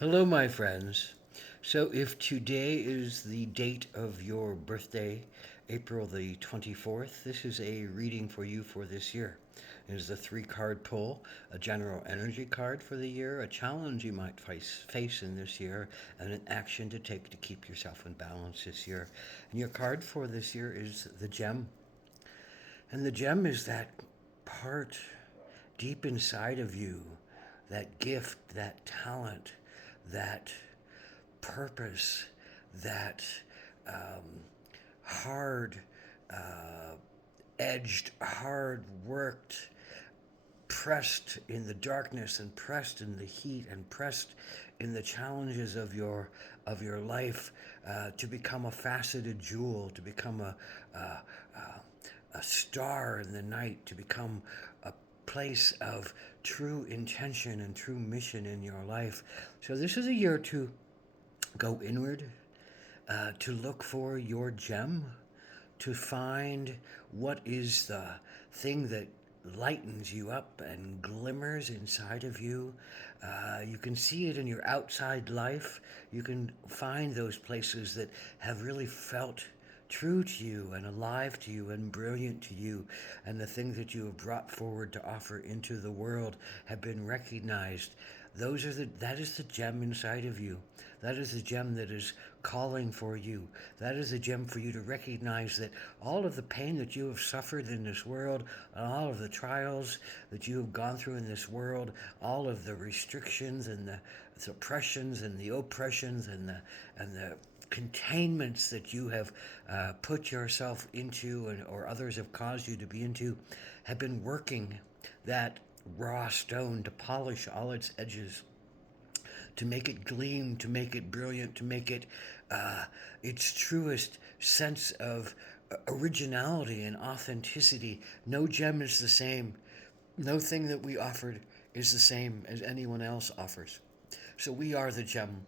Hello, my friends. So, if today is the date of your birthday, April the 24th, this is a reading for you for this year. It is a three-card pull, a general energy card for the year, a challenge you might face in this year, and an action to take to keep yourself in balance this year. And your card for this year is the gem. And the gem is that part deep inside of you, that gift, that talent, that purpose, that um, hard edged, hard worked, pressed in the darkness and pressed in the heat and pressed in the challenges of your life to become a faceted jewel, to become a star in the night, to become a place of true intention and true mission in your life. So this is a year to go inward, to look for your gem, to find what is the thing that lightens you up and glimmers inside of you. You can see it in your outside life. You can find those places that have really felt true to you and alive to you and brilliant to you, and the things that you have brought forward to offer into the world have been recognized. That is the gem inside of you. That is the gem that is calling for you. That is a gem for you to recognize that all of the pain that you have suffered in this world, all of the trials that you have gone through in this world, all of the restrictions and the suppressions and the oppressions and the containments that you have put yourself into, or others have caused you to be into, have been working that raw stone to polish all its edges, to make it gleam, to make it brilliant, to make it its truest sense of originality and authenticity. No gem is the same. No thing that we offered is the same as anyone else offers. So we are the gem,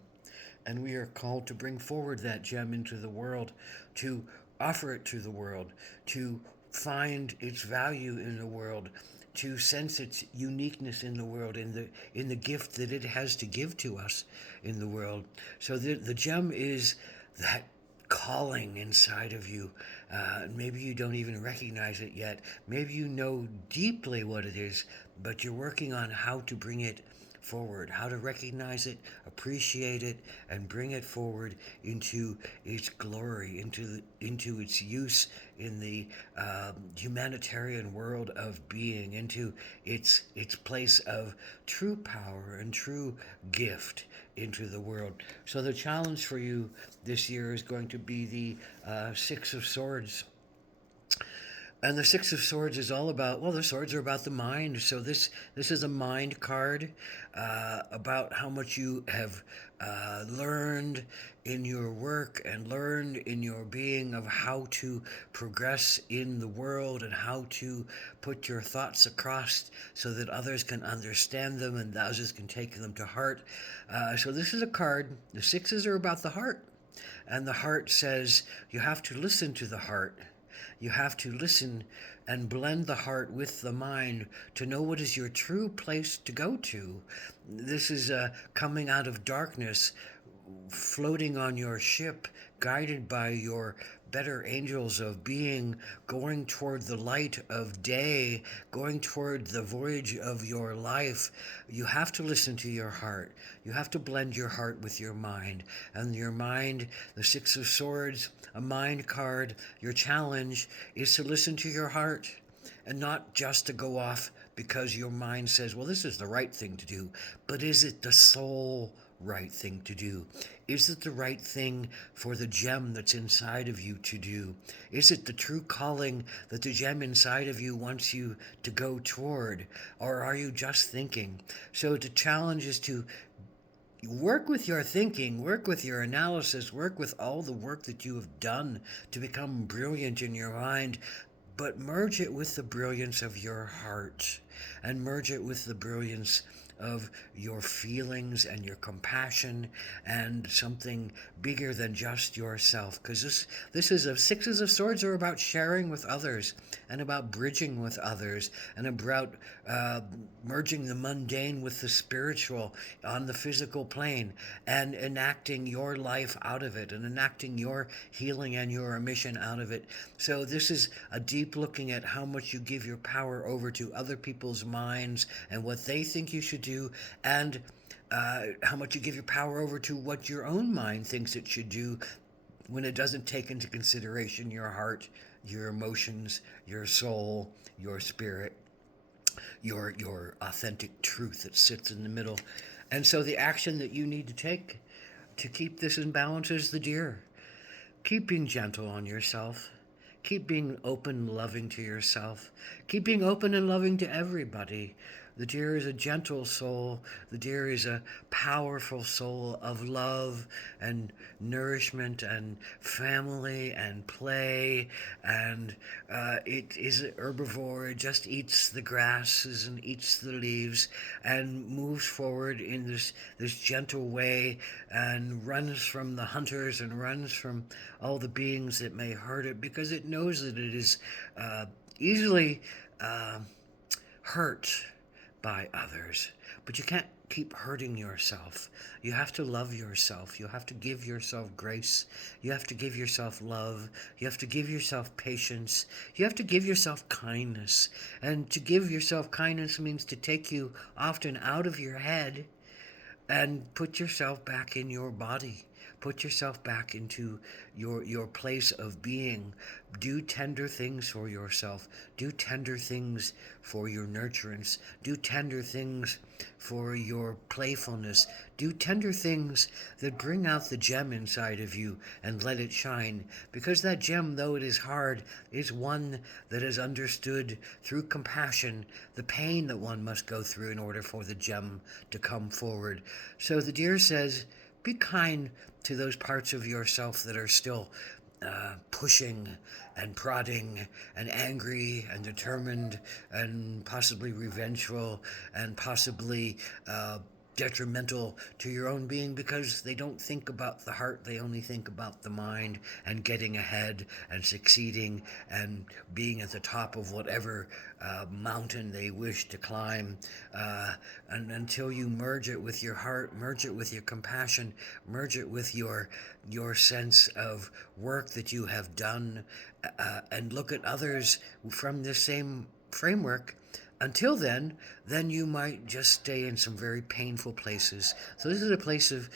and we are called to bring forward that gem into the world, to offer it to the world, to find its value in the world, to sense its uniqueness in the world, in the gift that it has to give to us in the world. So the gem is that calling inside of you. Maybe you don't even recognize it yet. Maybe you know deeply what it is, but you're working on how to bring it forward, how to recognize it, appreciate it, and bring it forward into its glory, into its use in the humanitarian world of being, into its place of true power and true gift into the world. So the challenge for you this year is going to be the Six of Swords. And the Six of Swords is all about, well, the swords are about the mind. So this is a mind card about how much you have learned in your work and learned in your being of how to progress in the world and how to put your thoughts across so that others can understand them and others can take them to heart. So this is a card. The sixes are about the heart. And the heart says you have to listen to the heart. You have to listen and blend the heart with the mind to know what is your true place to go to. This is coming out of darkness, floating on your ship, guided by your better angels of being, going toward the light of day, going toward the voyage of your life. You have to listen to your heart. You have to blend your heart with your mind. And your mind, the Six of Swords, a mind card, your challenge is to listen to your heart and not just to go off because your mind says, well, this is the right thing to do. But is it the soul right thing to do? Is it the right thing for the gem that's inside of you to do? Is it the true calling that the gem inside of you wants you to go toward? Or are you just thinking? So the challenge is to work with your thinking, work with your analysis, work with all the work that you have done to become brilliant in your mind, but merge it with the brilliance of your heart and merge it with the brilliance of your feelings and your compassion and something bigger than just yourself. Because this is Sixes of Swords are about sharing with others and about bridging with others and about merging the mundane with the spiritual on the physical plane and enacting your life out of it and enacting your healing and your mission out of it. So this is a deep looking at how much you give your power over to other people's minds and what they think you should do, and how much you give your power over to what your own mind thinks it should do when it doesn't take into consideration your heart, your emotions, your soul, your spirit, your authentic truth that sits in the middle. And so the action that you need to take to keep this in balance is the deer. Keep being gentle on yourself. Keep being open and loving to yourself. Keep being open and loving to everybody. The deer is a gentle soul. The deer is a powerful soul of love and nourishment and family and play. And it is an herbivore. It just eats the grasses and eats the leaves and moves forward in this gentle way and runs from the hunters and runs from all the beings that may hurt it, because it knows that it is easily hurt by others. But you can't keep hurting yourself. You have to love yourself. You have to give yourself grace. You have to give yourself love. You have to give yourself patience. You have to give yourself kindness. And to give yourself kindness means to take you often out of your head and put yourself back in your body. Put yourself back into your place of being. Do tender things for yourself. Do tender things for your nurturance. Do tender things for your playfulness. Do tender things that bring out the gem inside of you and let it shine. Because that gem, though it is hard, is one that has understood through compassion the pain that one must go through in order for the gem to come forward. So the deer says, be kind to those parts of yourself that are still pushing and prodding and angry and determined and possibly revengeful and possibly detrimental to your own being, because they don't think about the heart, they only think about the mind and getting ahead and succeeding and being at the top of whatever mountain they wish to climb. And until you merge it with your heart, merge it with your compassion, merge it with your sense of work that you have done, and look at others from the same framework. Until then you might just stay in some very painful places. So this is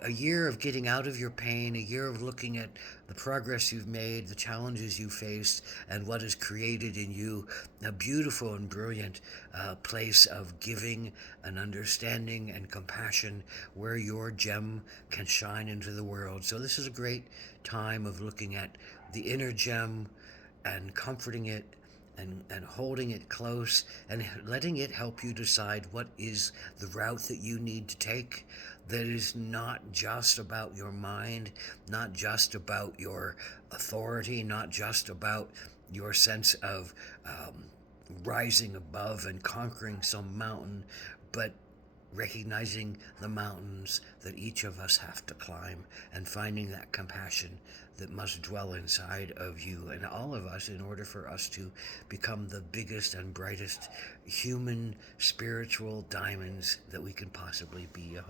a year of getting out of your pain, a year of looking at the progress you've made, the challenges you faced, and what is created in you a beautiful and brilliant place of giving and understanding and compassion, where your gem can shine into the world. So this is a great time of looking at the inner gem and comforting it and holding it close and letting it help you decide what is the route that you need to take, that is not just about your mind, not just about your authority, not just about your sense of rising above and conquering some mountain, but recognizing the mountains that each of us have to climb and finding that compassion that must dwell inside of you and all of us in order for us to become the biggest and brightest human spiritual diamonds that we can possibly be. A